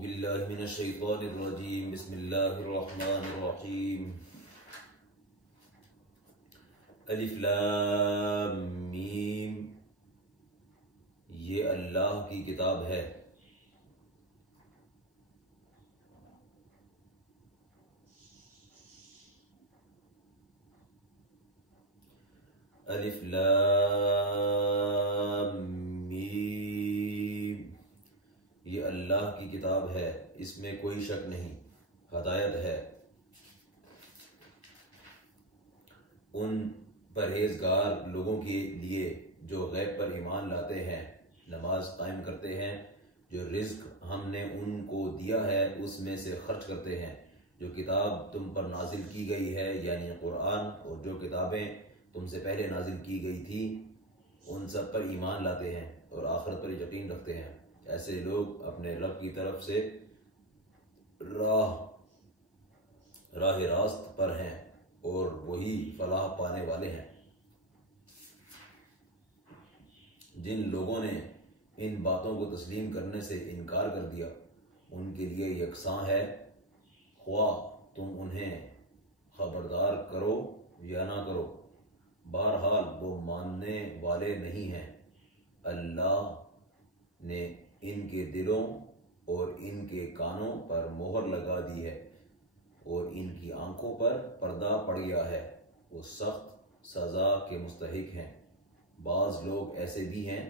باللہ من الشیطان الرجیم بسم اللہ الرحمن الرحیم الف لام میم یہ اللہ کی کتاب ہے۔ الف لام میم یہ اللہ کی کتاب ہے، اس میں کوئی شک نہیں، ہدایت ہے ان پرہیزگار لوگوں کے لیے جو غیب پر ایمان لاتے ہیں، نماز قائم کرتے ہیں، جو رزق ہم نے ان کو دیا ہے اس میں سے خرچ کرتے ہیں، جو کتاب تم پر نازل کی گئی ہے یعنی قرآن اور جو کتابیں تم سے پہلے نازل کی گئی تھی ان سب پر ایمان لاتے ہیں اور آخرت پر یقین رکھتے ہیں۔ ایسے لوگ اپنے رب کی طرف سے راہ راست پر ہیں اور وہی فلاح پانے والے ہیں۔ جن لوگوں نے ان باتوں کو تسلیم کرنے سے انکار کر دیا ان کے لیے یکساں ہے، خواہ تم انہیں خبردار کرو یا نہ کرو، بہرحال وہ ماننے والے نہیں ہیں۔ اللہ نے ان کے دلوں اور ان کے کانوں پر مہر لگا دی ہے اور ان کی آنکھوں پر پردہ پڑ گیا ہے، وہ سخت سزا کے مستحق ہیں۔ بعض لوگ ایسے بھی ہیں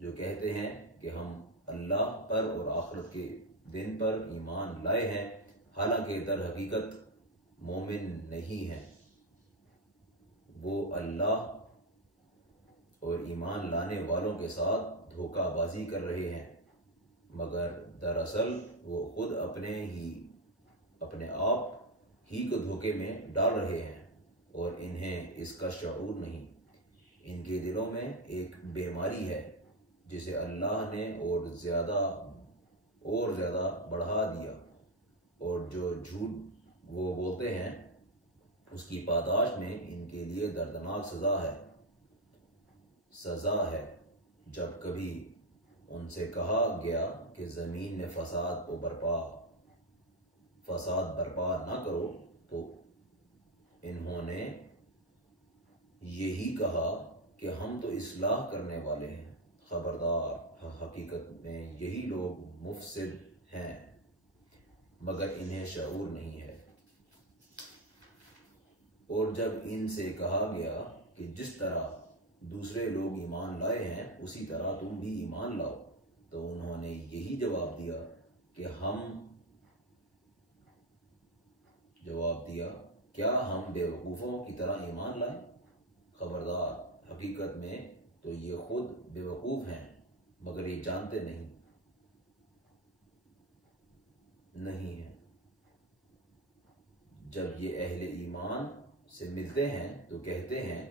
جو کہتے ہیں کہ ہم اللہ پر اور آخرت کے دن پر ایمان لائے ہیں، حالانکہ در حقیقت مومن نہیں ہیں۔ وہ اللہ اور ایمان لانے والوں کے ساتھ دھوکہ بازی کر رہے ہیں، مگر دراصل وہ خود اپنے آپ ہی کو دھوکے میں ڈال رہے ہیں اور انہیں اس کا شعور نہیں۔ ان کے دلوں میں ایک بیماری ہے جسے اللہ نے اور زیادہ بڑھا دیا، اور جو جھوٹ وہ بولتے ہیں اس کی پاداش میں ان کے لیے دردناک سزا ہے۔ جب کبھی ان سے کہا گیا کہ زمین میں فساد برپا نہ کرو تو انہوں نے یہی کہا کہ ہم تو اصلاح کرنے والے ہیں، خبردار حقیقت میں یہی لوگ مفسد ہیں مگر انہیں شعور نہیں ہے۔ اور جب ان سے کہا گیا کہ جس طرح دوسرے لوگ ایمان لائے ہیں اسی طرح تم بھی ایمان لاؤ تو انہوں نے یہی جواب دیا کیا ہم بیوقوفوں کی طرح ایمان لائیں؟ خبردار حقیقت میں تو یہ خود بیوقوف ہیں مگر یہ جانتے نہیں ہیں۔ جب یہ اہل ایمان سے ملتے ہیں تو کہتے ہیں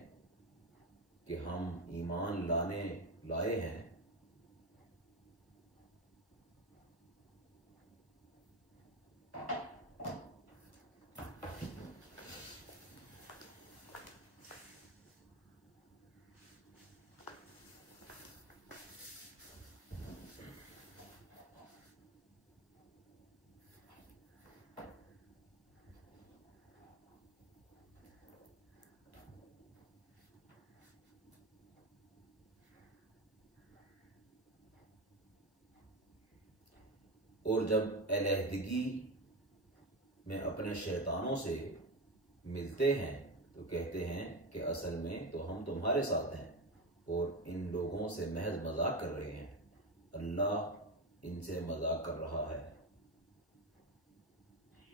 کہ ہم ایمان لائے ہیں، اور جب علیحدگی میں اپنے شیطانوں سے ملتے ہیں تو کہتے ہیں کہ اصل میں تو ہم تمہارے ساتھ ہیں اور ان لوگوں سے محض مذاق کر رہے ہیں، اللہ ان سے مذاق کر رہا ہے،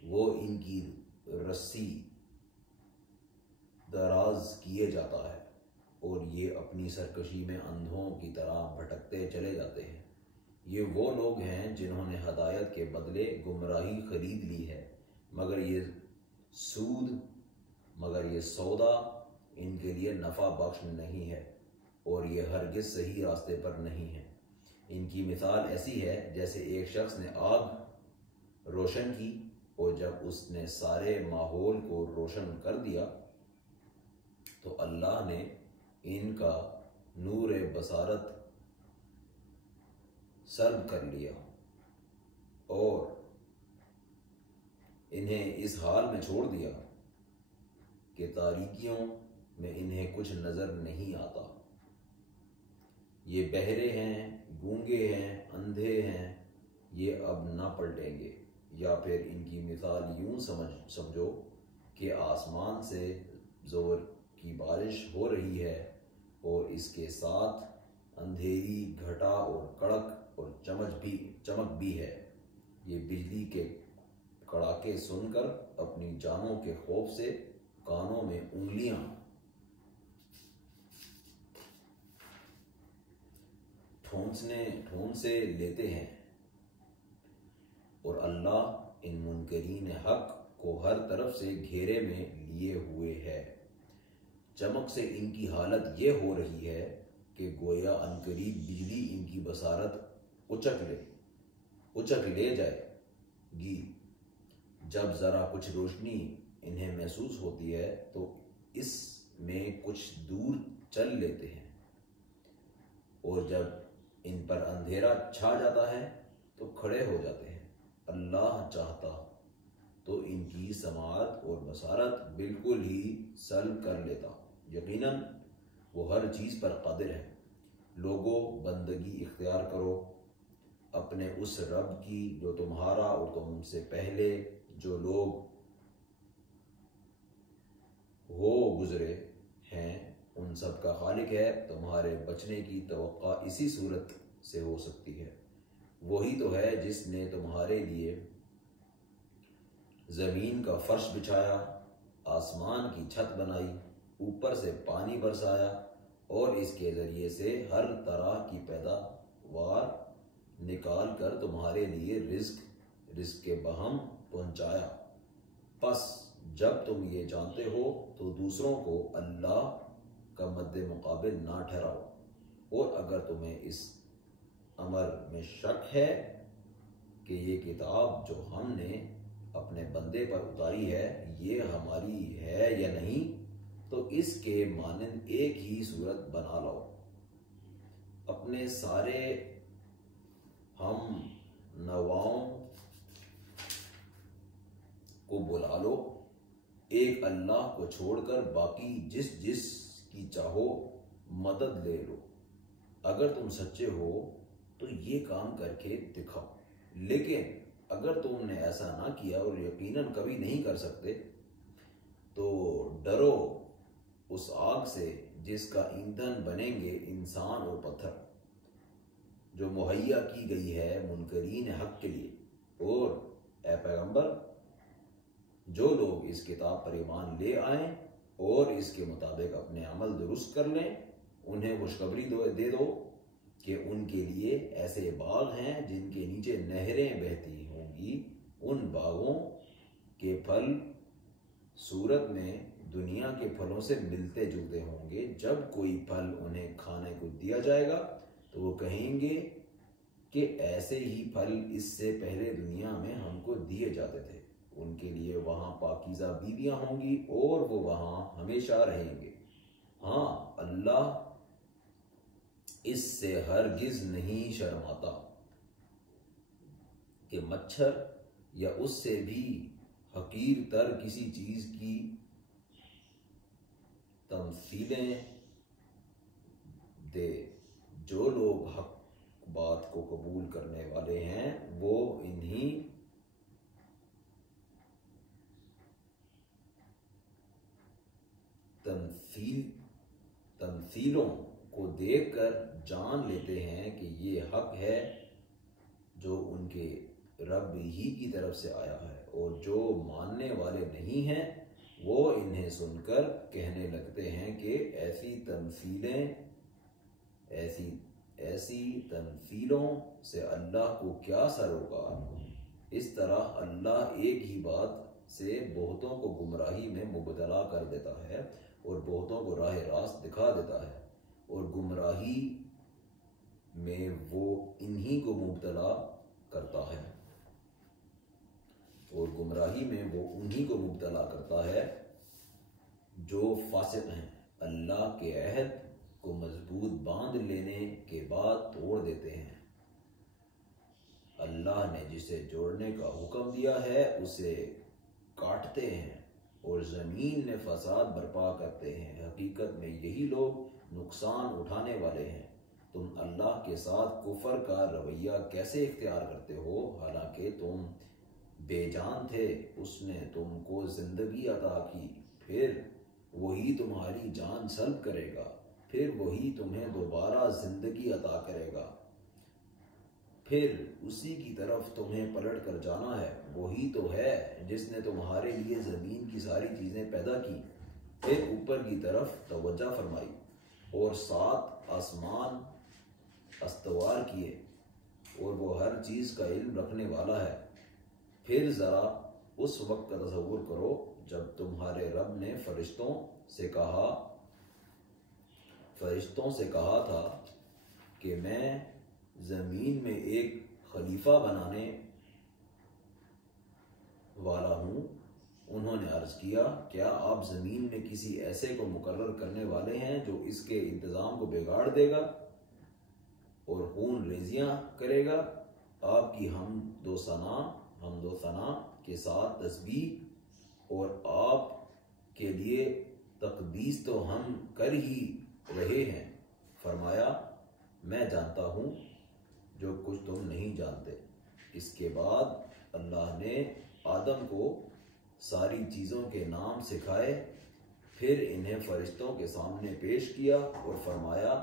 وہ ان کی رسی دراز کیے جاتا ہے اور یہ اپنی سرکشی میں اندھوں کی طرح بھٹکتے چلے جاتے ہیں۔ یہ وہ لوگ ہیں جنہوں نے ہدایت کے بدلے گمراہی خرید لی ہے، مگر یہ سودا ان کے لیے نفع بخش نہیں ہے اور یہ ہرگز صحیح راستے پر نہیں ہے۔ ان کی مثال ایسی ہے جیسے ایک شخص نے آگ روشن کی اور جب اس نے سارے ماحول کو روشن کر دیا تو اللہ نے ان کا نور بصارت سلب کر لیا اور انہیں اس حال میں چھوڑ دیا کہ تاریکیوں میں انہیں کچھ نظر نہیں آتا۔ یہ بہرے ہیں، گونگے ہیں، اندھے ہیں، یہ اب نہ پلٹیں گے۔ یا پھر ان کی مثال یوں سمجھو کہ آسمان سے زور کی بارش ہو رہی ہے اور اس کے ساتھ اندھیری، گھٹا اور کڑک اور چمک بھی ہے۔ یہ بجلی کے کڑاکے سن کر اپنی جانوں کے خوف سے کانوں میں انگلیاں ٹھونسے لیتے ہیں، اور اللہ ان منکرین حق کو ہر طرف سے گھیرے میں لیے ہوئے ہے۔ چمک سے ان کی حالت یہ ہو رہی ہے کہ گویا عنقریب بجلی ان کی بصارت اچک لے جائے گی۔ جب ذرا کچھ روشنی انہیں محسوس ہوتی ہے تو اس میں کچھ دور چل لیتے ہیں، اور جب ان پر اندھیرا چھا جاتا ہے تو کھڑے ہو جاتے ہیں۔ اللہ چاہتا تو ان کی سماعت اور بصارت بالکل ہی سلب کر لیتا، یقیناً وہ ہر چیز پر قادر ہے۔ لوگوں، بندگی اختیار کرو اپنے اس رب کی جو تمہارا اور تم سے پہلے جو لوگ ہو گزرے ہیں ان سب کا خالق ہے۔ تمہارے بچنے کی توقع اسی صورت سے ہو سکتی ہے۔ وہی تو ہے جس نے تمہارے لیے زمین کا فرش بچھایا، آسمان کی چھت بنائی، اوپر سے پانی برسایا اور اس کے ذریعے سے ہر طرح کی پیداوار نکال کر تمہارے لیے رزق کے بہم پہنچایا۔ پس جب تم یہ جانتے ہو تو دوسروں کو اللہ کا مد مقابل نہ ٹھہراؤ، اور اگر تمہیں اس امر میں شک ہے کہ یہ کتاب جو ہم نے اپنے بندے پر اتاری ہے یہ ہماری ہے یا نہیں، تو اس کے مانند ایک ہی صورت بنا لو، اپنے سارے ہم نواؤں کو بلا لو، ایک اللہ کو چھوڑ کر باقی جس کی چاہو مدد لے لو۔ اگر تم سچے ہو تو یہ کام کر کے دکھاؤ، لیکن اگر تم نے ایسا نہ کیا اور یقیناً کبھی نہیں کر سکتے تو ڈرو اس آگ سے جس کا ایندھن بنیں گے انسان اور پتھر، جو مہیا کی گئی ہے منکرین حق کے لیے۔ اور اے پیغمبر، جو لوگ اس کتاب پر ایمان لے آئیں اور اس کے مطابق اپنے عمل درست کر لیں، انہیں خوشخبری دے دو کہ ان کے لیے ایسے باغ ہیں جن کے نیچے نہریں بہتی ہوں گی۔ ان باغوں کے پھل صورت میں دنیا کے پھلوں سے ملتے جلتے ہوں گے۔ جب کوئی پھل انہیں کھانے کو دیا جائے گا تو وہ کہیں گے کہ ایسے ہی پھل اس سے پہلے دنیا میں ہم کو دیے جاتے تھے۔ ان کے لیے وہاں پاکیزہ بیویاں ہوں گی اور وہ وہاں ہمیشہ رہیں گے۔ ہاں، اللہ اس سے ہرگز نہیں شرماتا کہ مچھر یا اس سے بھی حقیر تر کسی چیز کی تمثیلیں دے۔ جو لوگ حق بات کو قبول کرنے والے ہیں وہ انہی تمثیلوں کو دیکھ کر جان لیتے ہیں کہ یہ حق ہے جو ان کے رب ہی کی طرف سے آیا ہے، اور جو ماننے والے نہیں ہیں وہ انہیں سن کر کہنے لگتے ہیں کہ ایسی تمثیلوں سے اللہ کو کیا سروکار۔ اس طرح اللہ ایک ہی بات سے بہتوں کو گمراہی میں مبتلا کر دیتا ہے اور بہتوں کو راہ راست دکھا دیتا ہے، اور گمراہی میں وہ انہی کو مبتلا کرتا ہے جو فاسق ہیں، اللہ کے عہد کو مضبوط باندھ لینے کے بعد توڑ دیتے ہیں۔ اللہ نے جسے جوڑنے کا حکم دیا ہے اسے کاٹتے ہیں اور زمین میں فساد برپا کرتے ہیں۔ حقیقت میں یہی لوگ نقصان اٹھانے والے ہیں۔ تم اللہ کے ساتھ کفر کا رویہ کیسے اختیار کرتے ہو حالانکہ تم بے جان تھے؟ اس نے تم کو زندگی عطا کی، پھر وہی تمہاری جان سلب کرے گا، پھر وہی تمہیں دوبارہ زندگی عطا کرے گا، پھر اسی کی طرف تمہیں پلٹ کر جانا ہے۔ وہی تو ہے جس نے تمہارے لیے زمین کی ساری چیزیں پیدا کی، پھر اوپر کی طرف توجہ فرمائی اور 7 آسمان استوار کیے، اور وہ ہر چیز کا علم رکھنے والا ہے۔ پھر ذرا اس وقت کا تصور کرو جب تمہارے رب نے فرشتوں سے کہا تھا کہ میں زمین میں ایک خلیفہ بنانے والا ہوں۔ انہوں نے عرض کیا، کیا آپ زمین میں کسی ایسے کو مقرر کرنے والے ہیں جو اس کے انتظام کو بگاڑ دے گا اور خون ریزیاں کرے گا؟ آپ کی حمد و ثنا کے ساتھ تسبیح اور آپ کے لیے تقدیس تو ہم کر ہی رہے ہیں۔ فرمایا، میں جانتا ہوں جو کچھ تم نہیں جانتے۔ اس کے بعد اللہ نے آدم کو ساری چیزوں کے نام سکھائے، پھر انہیں فرشتوں کے سامنے پیش کیا اور فرمایا،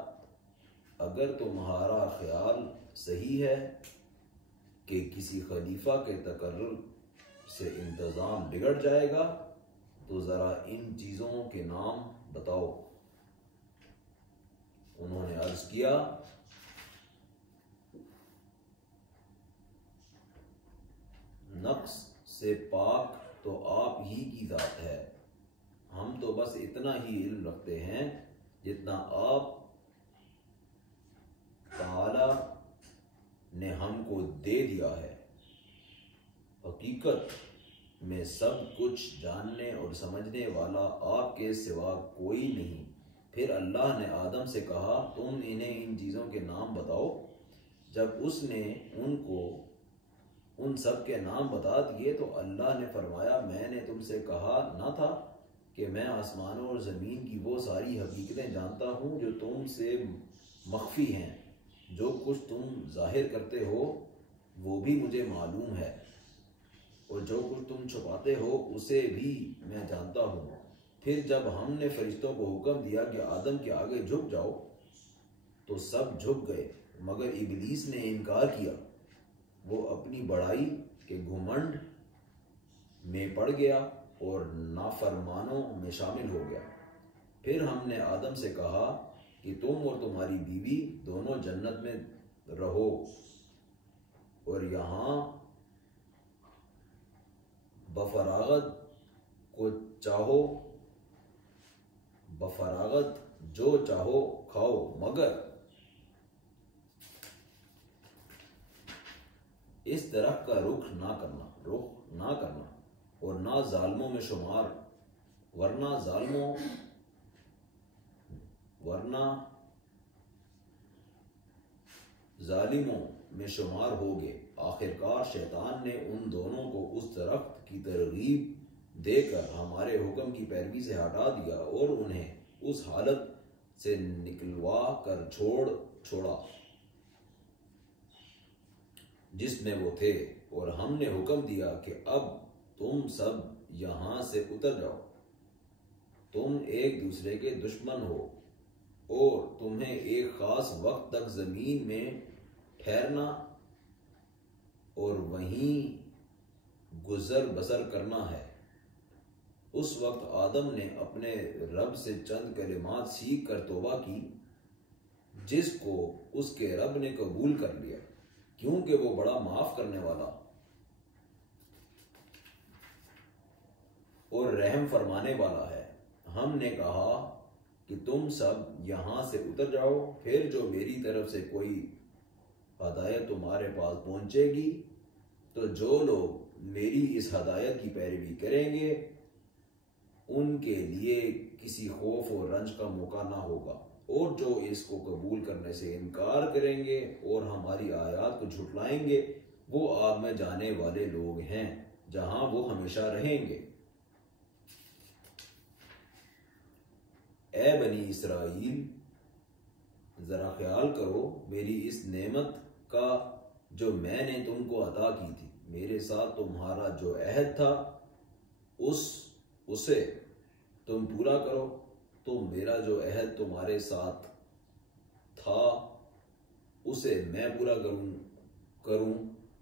اگر تمہارا خیال صحیح ہے کہ کسی خلیفہ کے تقرر سے انتظام بگڑ جائے گا تو ذرا ان چیزوں کے نام بتاؤ۔ انہوں نے عرض کیا، نقص سے پاک تو آپ ہی کی ذات ہے، ہم تو بس اتنا ہی علم رکھتے ہیں جتنا آپ تعالی نے ہم کو دے دیا ہے۔ حقیقت میں سب کچھ جاننے اور سمجھنے والا آپ کے سوا کوئی نہیں۔ پھر اللہ نے آدم سے کہا، تم انہیں ان چیزوں کے نام بتاؤ۔ جب اس نے ان کو ان سب کے نام بتا دیے تو اللہ نے فرمایا، میں نے تم سے کہا نہ تھا کہ میں آسمانوں اور زمین کی وہ ساری حقیقتیں جانتا ہوں جو تم سے مخفی ہیں؟ جو کچھ تم ظاہر کرتے ہو وہ بھی مجھے معلوم ہے، اور جو کچھ تم چھپاتے ہو اسے بھی میں جانتا ہوں۔ پھر جب ہم نے فرشتوں کو حکم دیا کہ آدم کے آگے جھک جاؤ تو سب جھک گئے مگر ابلیس نے انکار کیا۔ وہ اپنی بڑائی کے گھمنڈ میں پڑ گیا اور نافرمانوں میں شامل ہو گیا۔ پھر ہم نے آدم سے کہا کہ تم اور تمہاری بیوی دونوں جنت میں رہو اور یہاں بفراغت جو چاہو کھاؤ، مگر اس درخت کا رخ نہ کرنا اور نہ ظالموں میں شمار، ورنہ ظالموں میں شمار ہوگے۔ آخرکار شیطان نے ان دونوں کو اس درخت کی ترغیب دے کر ہمارے حکم کی پیروی سے ہٹا دیا اور انہیں اس حالت سے نکلوا کر چھوڑا جس میں وہ تھے، اور ہم نے حکم دیا کہ اب تم سب یہاں سے اتر جاؤ، تم ایک دوسرے کے دشمن ہو اور تمہیں ایک خاص وقت تک زمین میں ٹھہرنا اور وہیں گزر بسر کرنا ہے۔ اس وقت آدم نے اپنے رب سے چند کلمات سیکھ کر توبہ کی، جس کو اس کے رب نے قبول کر لیا کیونکہ وہ بڑا معاف کرنے والا اور رحم فرمانے والا ہے۔ ہم نے کہا کہ تم سب یہاں سے اتر جاؤ، پھر جو میری طرف سے کوئی ہدایت تمہارے پاس پہنچے گی تو جو لوگ میری اس ہدایت کی پیروی کریں گے ان کے لیے کسی خوف اور رنج کا موقع نہ ہوگا، اور جو اس کو قبول کرنے سے انکار کریں گے اور ہماری آیات کو جھٹلائیں گے وہ آگ میں جانے والے لوگ ہیں جہاں وہ ہمیشہ رہیں گے۔ اے بنی اسرائیل، ذرا خیال کرو میری اس نعمت کا جو میں نے تم کو عطا کی تھی۔ میرے ساتھ تمہارا جو عہد تھا اسے تم پورا کرو۔ تو میرا جو عہد تمہارے ساتھ تھا اسے میں پورا کروں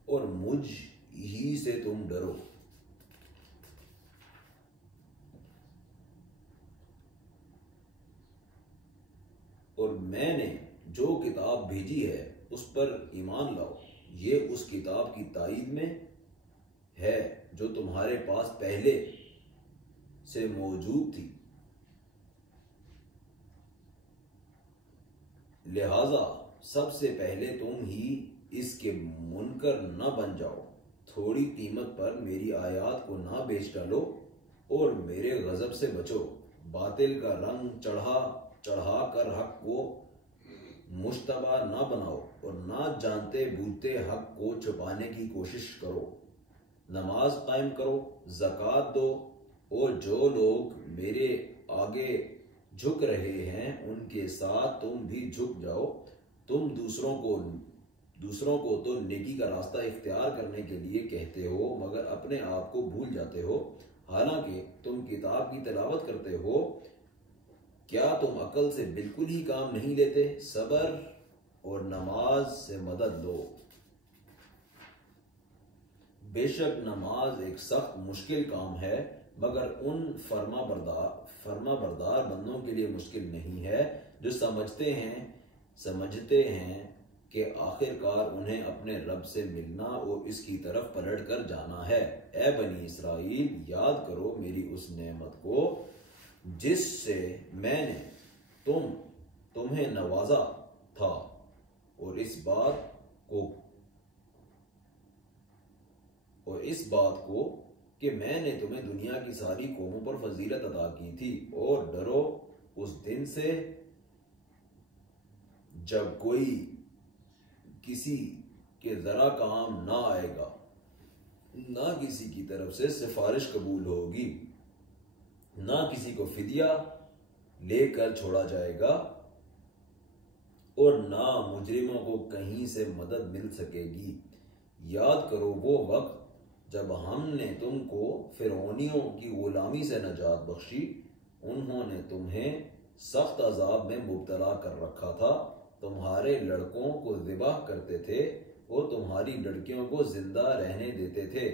اور مجھ ہی سے تم ڈرو۔ اور میں نے جو کتاب بھیجی ہے اس پر ایمان لاؤ۔ یہ اس کتاب کی تائید میں ہے جو تمہارے پاس پہلے سے موجود تھی، لہذا سب سے پہلے تم ہی اس کے منکر نہ بن جاؤ۔ تھوڑی قیمت پر میری آیات کو نہ بیچ ڈالو اور میرے غضب سے بچو۔ باطل کا رنگ چڑھا کر حق کو مشتبہ نہ بناؤ اور نہ جانتے بوجھتے حق کو چھپانے کی کوشش کرو۔ نماز قائم کرو، زکوٰۃ دو، اور جو لوگ میرے آگے جھک رہے ہیں ان کے ساتھ تم بھی جھک جاؤ۔ تم دوسروں کو تو نیکی کا راستہ اختیار کرنے کے لیے کہتے ہو مگر اپنے آپ کو بھول جاتے ہو، حالانکہ تم کتاب کی تلاوت کرتے ہو۔ کیا تم عقل سے بالکل ہی کام نہیں لیتے؟ صبر اور نماز سے مدد لو۔ بے شک نماز ایک سخت مشکل کام ہے مگر ان فرما بردار بندوں کے لیے مشکل نہیں ہے جو سمجھتے ہیں کہ آخر کار انہیں اپنے رب سے ملنا اور اس کی طرف پلٹ کر جانا ہے۔ اے بنی اسرائیل، یاد کرو میری اس نعمت کو جس سے میں نے تمہیں نوازا تھا، اور اس بات کو کہ میں نے تمہیں دنیا کی ساری قوموں پر فضیلت عطا کی تھی۔ اور ڈرو اس دن سے جب کوئی کسی کے ذرا کام نہ آئے گا، نہ کسی کی طرف سے سفارش قبول ہوگی، نہ کسی کو فدیہ لے کر چھوڑا جائے گا، اور نہ مجرموں کو کہیں سے مدد مل سکے گی۔ یاد کرو وہ وقت جب ہم نے تم کو فرعونیوں کی غلامی سے نجات بخشی۔ انہوں نے تمہیں سخت عذاب میں مبتلا کر رکھا تھا، تمہارے لڑکوں کو ذبح کرتے تھے اور تمہاری لڑکیوں کو زندہ رہنے دیتے تھے،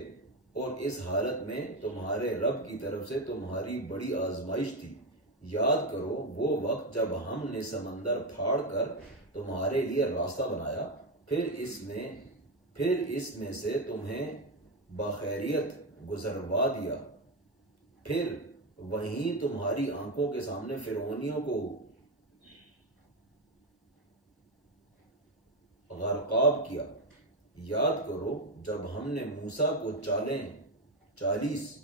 اور اس حالت میں تمہارے رب کی طرف سے تمہاری بڑی آزمائش تھی۔ یاد کرو وہ وقت جب ہم نے سمندر پھاڑ کر تمہارے لیے راستہ بنایا، پھر اس میں سے تمہیں بخیریت گزروا دیا، پھر وہیں تمہاری آنکھوں کے سامنے فرعونیوں کو غرقاب کیا۔ یاد کرو جب ہم نے موسیٰ کو 40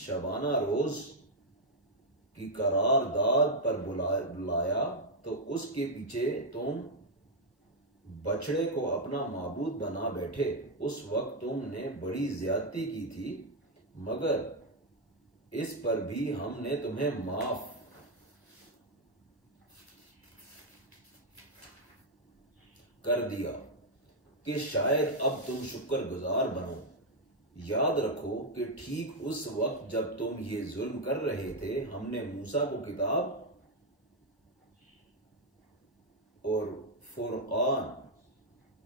شبانہ روز کی قرارداد پر بلایا تو اس کے پیچھے تم بچڑے کو اپنا معبود بنا بیٹھے۔ اس وقت تم نے بڑی زیادتی کی تھی، مگر اس پر بھی ہم نے تمہیں معاف کر دیا کہ شاید اب تم شکر گزار بنو۔ یاد رکھو کہ ٹھیک اس وقت جب تم یہ ظلم کر رہے تھے ہم نے موسیٰ کو کتاب اور فرقان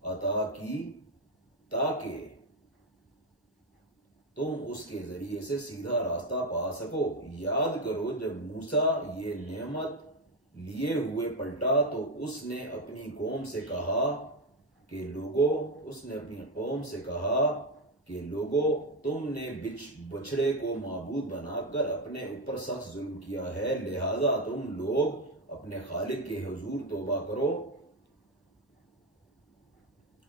عطا کی تاکہ تم اس کے ذریعے سے سیدھا راستہ پا سکو۔ یاد کرو جب موسیٰ یہ نعمت لیے ہوئے پلٹا تو اس نے اپنی قوم سے کہا کہ لوگو تم نے بچڑے کو معبود بنا کر اپنے اوپر سخت ظلم کیا ہے، لہذا تم لوگ اپنے خالق کے حضور توبہ کرو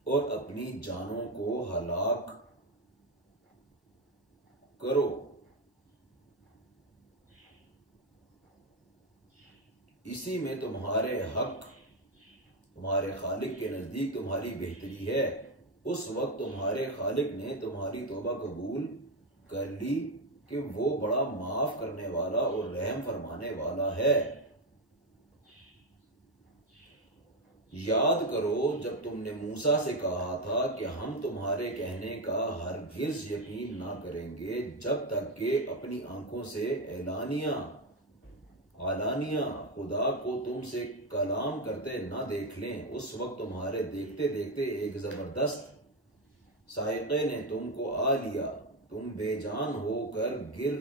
اور اپنی جانوں کو ہلاک کرو۔ اسی میں تمہارے حق تمہارے خالق کے نزدیک تمہاری بہتری ہے۔ اس وقت تمہارے خالق نے تمہاری توبہ قبول کر لی کہ وہ بڑا معاف کرنے والا اور رحم فرمانے والا ہے۔ یاد کرو جب تم نے موسیٰ سے کہا تھا کہ ہم تمہارے کہنے کا ہرگز یقین نہ کریں گے جب تک کہ اپنی آنکھوں سے علانیہ خدا کو تم سے کلام کرتے نہ دیکھ لیں۔ اس وقت تمہارے دیکھتے دیکھتے ایک زبردست صاعقے نے تم کو آ لیا، تم بے جان ہو کر گر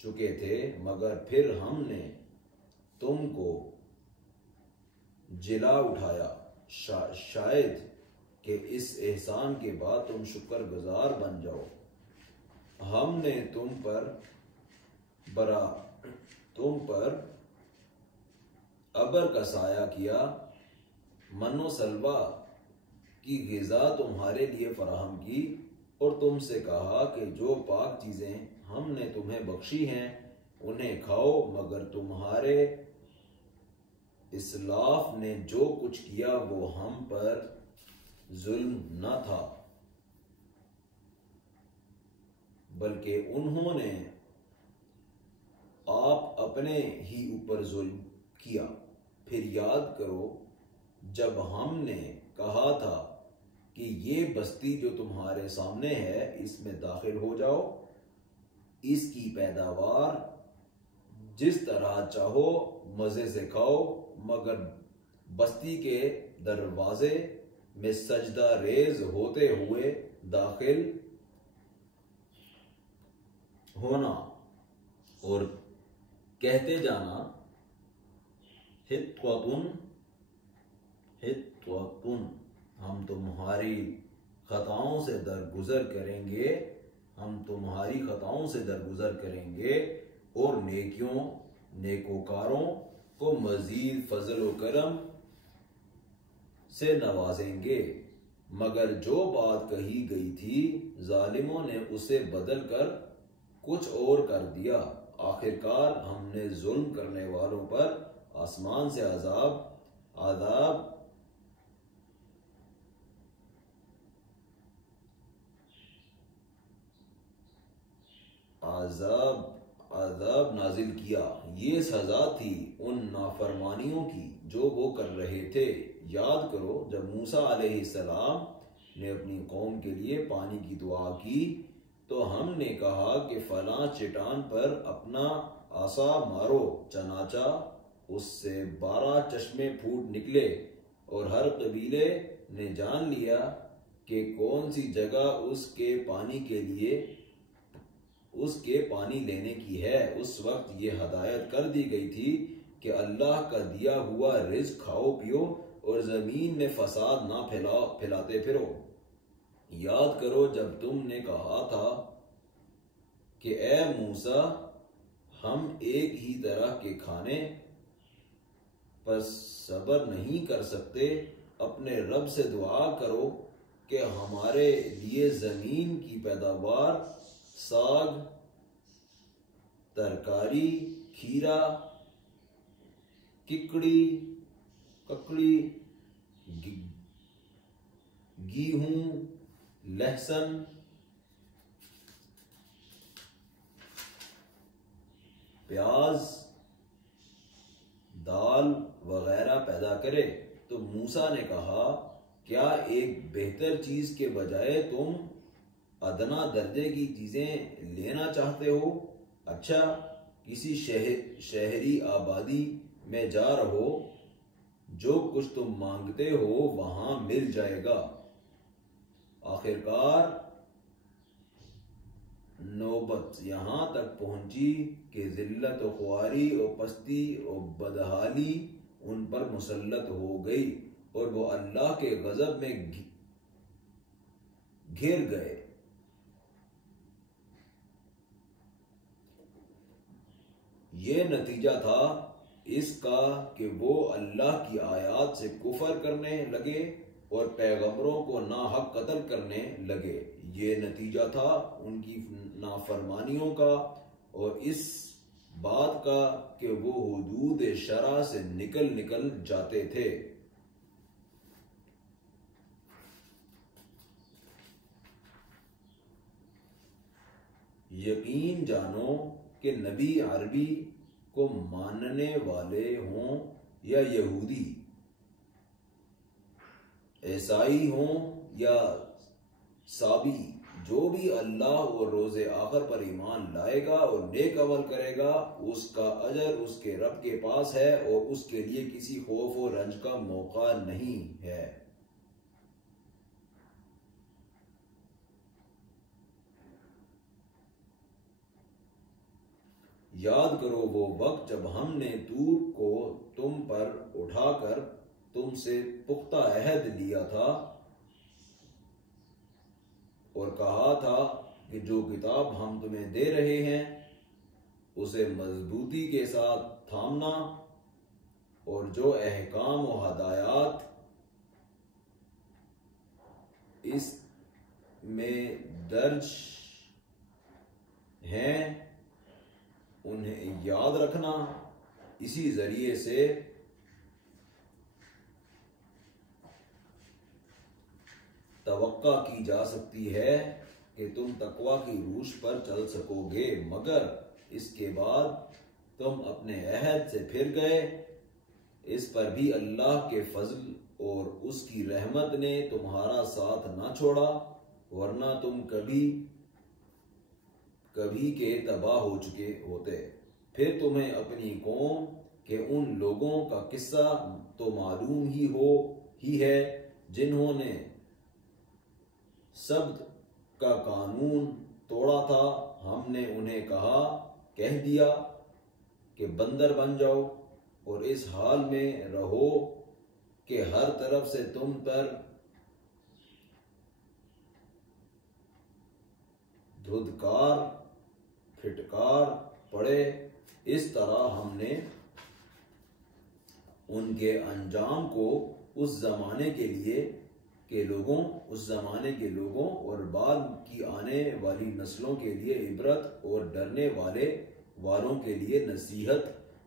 چکے تھے، مگر پھر ہم نے تم کو جلا اٹھایا، شاید کہ اس احسان کے بعد تم شکر گزار بن جاؤ۔ ہم نے تم پر ابر کا سایہ کیا، من و سلوہ کی غذا تمہارے لیے فراہم کی، اور تم سے کہا کہ جو پاک چیزیں ہم نے تمہیں بخشی ہیں انہیں کھاؤ، مگر تمہارے اسلاف نے جو کچھ کیا وہ ہم پر ظلم نہ تھا، بلکہ انہوں نے آپ اپنے ہی اوپر ظلم کیا۔ پھر یاد کرو جب ہم نے کہا تھا کہ یہ بستی جو تمہارے سامنے ہے اس میں داخل ہو جاؤ، اس کی پیداوار جس طرح چاہو مزے سے کھاؤ، مگر بستی کے دروازے میں سجدہ ریز ہوتے ہوئے داخل ہونا اور کہتے جانا حطوۃ ہم تمہاری خطاؤں سے درگزر کریں گے، ہم تمہاری خطاؤں سے درگزر کریں گے اور نیکوکاروں کو مزید فضل و کرم سے نوازیں گے۔ مگر جو بات کہی گئی تھی ظالموں نے اسے بدل کر کچھ اور کر دیا۔ آخرکار ہم نے ظلم کرنے والوں پر آسمان سے عذاب نازل کیا، یہ سزا تھی ان نافرمانیوں کی جو وہ کر رہے تھے۔ یاد کرو جب موسیٰ علیہ السلام نے اپنی قوم کے لیے پانی کی دعا کی تو ہم نے کہا کہ فلاں چٹان پر اپنا عصا مارو، چنانچہ اس سے 12 چشمے پھوٹ نکلے، اور ہر قبیلے نے جان لیا کہ کون سی جگہ اس کے پانی لینے کی ہے۔ اس وقت یہ ہدایت کر دی گئی تھی کہ اللہ کا دیا ہوا رزق کھاؤ پیو اور زمین میں فساد نہ پھیلاتے پھرو۔ یاد کرو جب تم نے کہا تھا کہ اے موسیٰ ہم ایک ہی طرح کے کھانے پر صبر نہیں کر سکتے، اپنے رب سے دعا کرو کہ ہمارے لیے زمین کی پیداوار، ساگ، ترکاری، کھیرا، ککڑی، گیہوں، لہسن، پیاز، دال وغیرہ پیدا کرے۔ تو موسیٰ نے کہا کیا ایک بہتر چیز کے بجائے تم ادنا درجے کی چیزیں لینا چاہتے ہو؟ اچھا کسی شہری آبادی میں جا رہو، جو کچھ تم مانگتے ہو وہاں مل جائے گا۔ آخرکار نوبت یہاں تک پہنچی کہ ذلت و خواری اور پستی اور بدحالی ان پر مسلط ہو گئی اور وہ اللہ کے غضب میں گھر گئے۔ یہ نتیجہ تھا اس کا کہ وہ اللہ کی آیات سے کفر کرنے لگے اور پیغمبروں کو ناحق قتل کرنے لگے۔ یہ نتیجہ تھا ان کی نافرمانیوں کا اور اس بات کا کہ وہ حدود شرع سے نکل جاتے تھے۔ یقین جانو کہ نبی عربی کو ماننے والے ہوں یا یہودی، عیسائی ہوں یا سابی، جو بھی اللہ اور روز آخر پر ایمان لائے گا اور نیک عمل کرے گا، اس کا اجر اس کے رب کے پاس ہے اور اس کے لیے کسی خوف و رنج کا موقع نہیں ہے۔ یاد کرو وہ وقت جب ہم نے طور کو تم پر اٹھا کر تم سے پختہ عہد لیا تھا اور کہا تھا کہ جو کتاب ہم تمہیں دے رہے ہیں اسے مضبوطی کے ساتھ تھامنا، اور جو احکام و ہدایات اس میں درج ہیں انہیں یاد رکھنا۔ اسی ذریعے سے توقع کی جا سکتی ہے کہ تم تقوی کی روش پر چل سکو گے، مگر اس کے بعد تم اپنے عہد سے پھر گئے۔ اس پر بھی اللہ کے فضل اور اس کی رحمت نے تمہارا ساتھ نہ چھوڑا، ورنہ تم کبھی کے تباہ ہو چکے ہوتے۔ پھر تمہیں اپنی قوم کے ان لوگوں کا قصہ تو معلوم ہی ہے جنہوں نے سبت کا قانون توڑا تھا۔ ہم نے انہیں کہہ دیا کہ بندر بن جاؤ اور اس حال میں رہو کہ ہر طرف سے تم پر دھدکار پھٹکار پڑے۔ اس طرح ہم نے ان کے انجام کو اس زمانے کے لوگوں اور بعد کی آنے والی نسلوں کے لیے عبرت اور ڈرنے والوں کے لیے نصیحت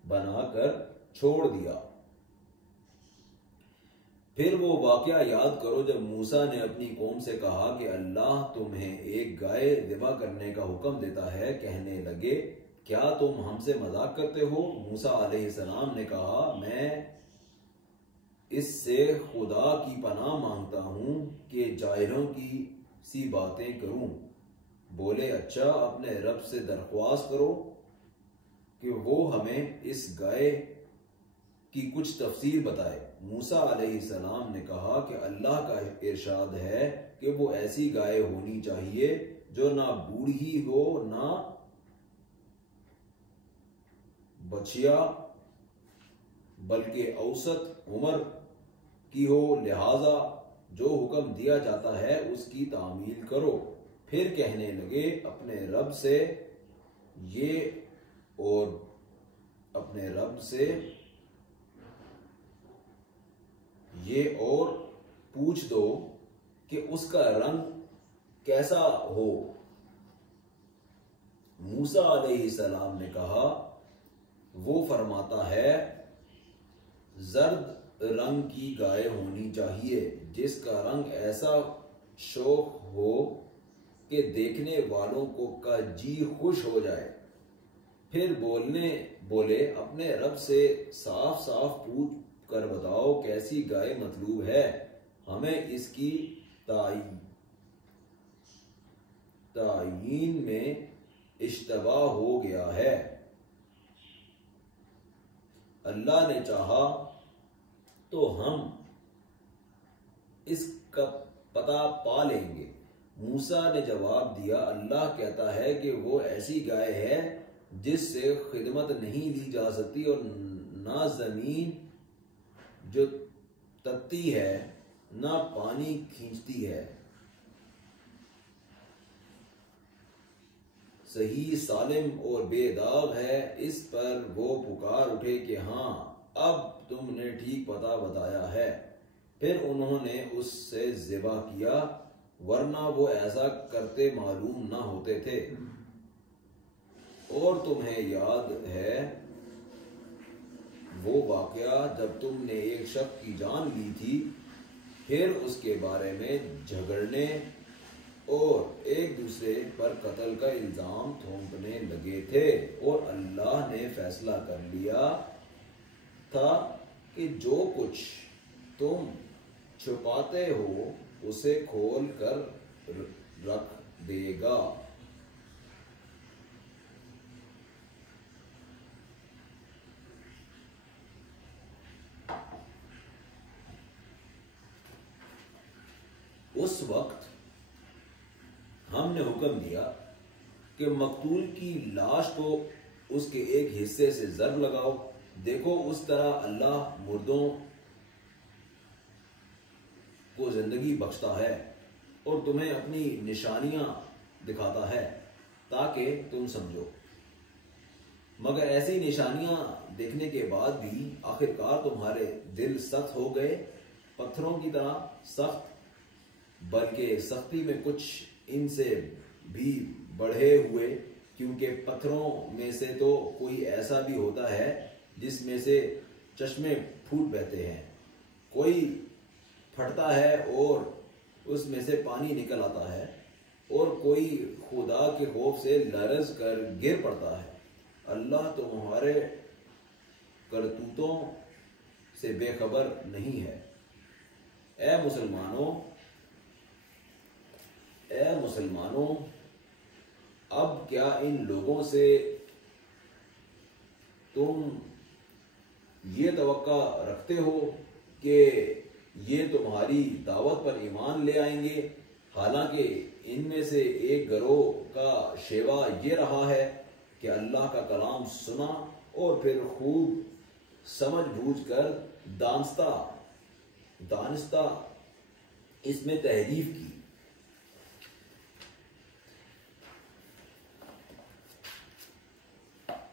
بنا کر چھوڑ دیا۔ پھر وہ واقعہ یاد کرو جب موسیٰ نے اپنی قوم سے کہا کہ اللہ تمہیں ایک گائے ذبح کرنے کا حکم دیتا ہے۔ کہنے لگے کیا تم ہم سے مذاق کرتے ہو؟ موسیٰ علیہ السلام نے کہا میں اس سے خدا کی پناہ مانگتا ہوں کہ جاہلوں کی سی باتیں کروں۔ بولے اچھا اپنے رب سے درخواست کرو کہ وہ ہمیں اس گائے کی کچھ تفصیل بتائے۔ موسیٰ علیہ السلام نے کہا کہ اللہ کا ارشاد ہے کہ وہ ایسی گائے ہونی چاہیے جو نہ بوڑھی ہو نہ بچیا بلکہ اوسط عمر کی ہو، لہذا جو حکم دیا جاتا ہے اس کی تعمیل کرو۔ پھر کہنے لگے اپنے رب سے یہ اور پوچھ دو کہ اس کا رنگ کیسا ہو۔ موسیٰ علیہ السلام نے کہا وہ فرماتا ہے زرد رنگ کی گائے ہونی چاہیے جس کا رنگ ایسا شوخ ہو کہ دیکھنے والوں کا جی خوش ہو جائے۔ پھر بولے اپنے رب سے صاف پوچھ کر بتاؤ کیسی گائے مطلوب ہے، ہمیں اس کی تعیین میں اشتباہ ہو گیا ہے۔ اللہ نے چاہا تو ہم اس کا پتہ پا لیں گے۔ موسیٰ نے جواب دیا اللہ کہتا ہے کہ وہ ایسی گائے ہے جس سے خدمت نہیں لی جا سکتی اور نہ زمین جو تپتی ہے نہ پانی کھینچتی ہے، صحیح سالم اور بے داغ ہے۔ اس پر وہ پکار اٹھے کہ ہاں اب تم نے ٹھیک پتہ بتایا ہے۔ پھر انہوں نے اس سے ذبح کیا ورنہ وہ ایسا کرتے معلوم نہ ہوتے تھے۔ اور تمہیں یاد ہے وہ واقعہ جب تم نے ایک شخص کی جان لی تھی، پھر اس کے بارے میں جھگڑنے اور ایک دوسرے پر قتل کا الزام تھوپنے لگے تھے، اور اللہ نے فیصلہ کر لیا تھا کہ جو کچھ تم چھپاتے ہو اسے کھول کر رکھ دے گا۔ اس وقت ہم نے حکم دیا کہ مقتول کی لاش کو اس کے ایک حصے سے ضرب لگاؤ، دیکھو اس طرح اللہ مردوں کو زندگی بخشتا ہے اور تمہیں اپنی نشانیاں دکھاتا ہے تاکہ تم سمجھو۔ مگر ایسی نشانیاں دیکھنے کے بعد بھی آخرکار تمہارے دل سخت ہو گئے، پتھروں کی طرح سخت، بلکہ سختی میں کچھ ان سے بھی بڑھے ہوئے، کیونکہ پتھروں میں سے تو کوئی ایسا بھی ہوتا ہے جس میں سے چشمے پھوٹ بہتے ہیں، کوئی پھٹتا ہے اور اس میں سے پانی نکل آتا ہے، اور کوئی خدا کے خوف سے لرز کر گر پڑتا ہے۔ اللہ تمہارے کرتوتوں سے بے خبر نہیں ہے۔ اے مسلمانوں، اب کیا ان لوگوں سے تم یہ توقع رکھتے ہو کہ یہ تمہاری دعوت پر ایمان لے آئیں گے، حالانکہ ان میں سے ایک گروہ کا شیوا یہ رہا ہے کہ اللہ کا کلام سنا اور پھر خوب سمجھ بوجھ کر دانستہ اس میں تحریف کی۔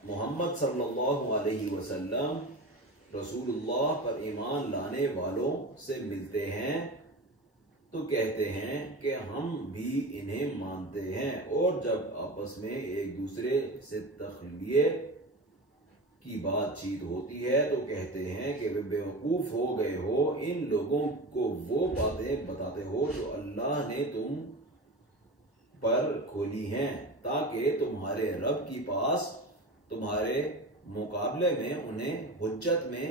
محمد صلی اللہ علیہ وسلم رسول اللہ پر ایمان لانے والوں سے ملتے ہیں تو کہتے ہیں کہ ہم بھی انہیں مانتے ہیں، اور جب آپس میں ایک دوسرے سے تخلیے کی بات چیت ہوتی ہے تو کہتے ہیں کہ وہ بیوقوف ہو گئے ہو، ان لوگوں کو وہ باتیں بتاتے ہو جو اللہ نے تم پر کھولی ہیں تاکہ تمہارے رب کے پاس تمہارے مقابلے میں انہیں حجت میں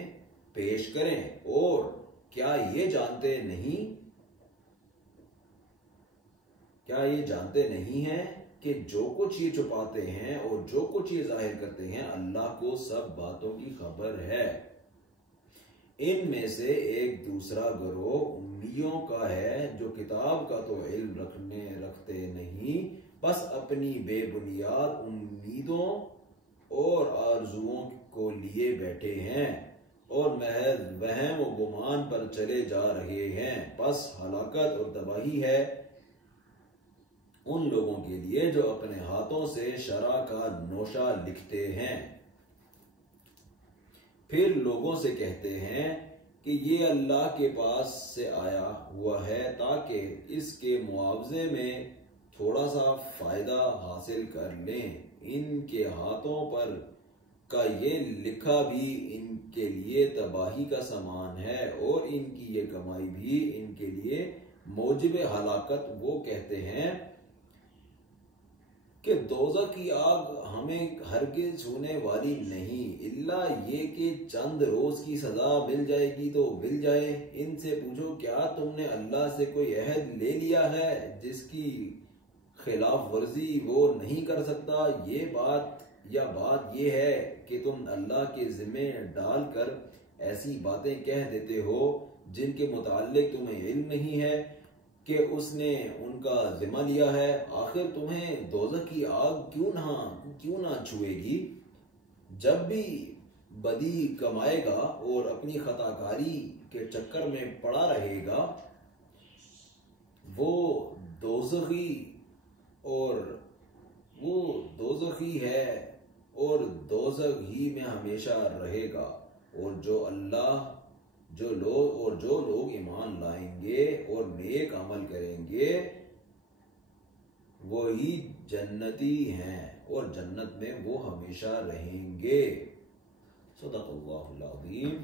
پیش کریں۔ اور کیا یہ جانتے نہیں ہیں کہ جو کچھ یہ چھپاتے ہیں اور جو کچھ یہ ظاہر کرتے ہیں اللہ کو سب باتوں کی خبر ہے۔ ان میں سے ایک دوسرا گروہ امیوں کا ہے جو کتاب کا تو علم رکھتے نہیں، بس اپنی بے بنیاد امیدوں اور آرزوؤں کو لیے بیٹھے ہیں اور محض وہم و گمان پر چلے جا رہے ہیں، بس ہلاکت اور تباہی ہے ان لوگوں کے لیے جو اپنے ہاتھوں سے شرع کا نوشہ لکھتے ہیں۔ پھر لوگوں سے کہتے ہیں کہ یہ اللہ کے پاس سے آیا ہوا ہے تاکہ اس کے معاوضے میں تھوڑا سا فائدہ حاصل کر لیں۔ ان کے ہاتھوں پر کا یہ لکھا بھی ان کے لیے تباہی کا سامان ہے اور ان کی یہ کمائی بھی ان کے لیے موجب ہلاکت۔ وہ کہتے ہیں کہ دوزخ کی آگ ہمیں ہرگز چھونے والی نہیں، الا یہ کہ چند روز کی سزا مل جائے گی تو مل جائے۔ ان سے پوچھو کیا تم نے اللہ سے کوئی عہد لے لیا ہے جس کی خلاف ورزی وہ نہیں کر سکتا؟ بات یہ ہے کہ تم اللہ کے ذمے ڈال کر ایسی باتیں کہہ دیتے ہو جن کے متعلق تمہیں علم نہیں ہے کہ اس نے ان کا ذمہ لیا ہے۔ آخر تمہیں دوزخ کی آگ کیوں نہ چھوئے گی؟ جب بھی بدی کمائے گا اور اپنی خطا کاری کے چکر میں پڑا رہے گا، وہ دوزخی ہے اور دوزخ ہی میں ہمیشہ رہے گا، اور جو لوگ ایمان لائیں گے اور نیک عمل کریں گے وہی جنتی ہیں اور جنت میں وہ ہمیشہ رہیں گے۔ صدق اللہ العظیم.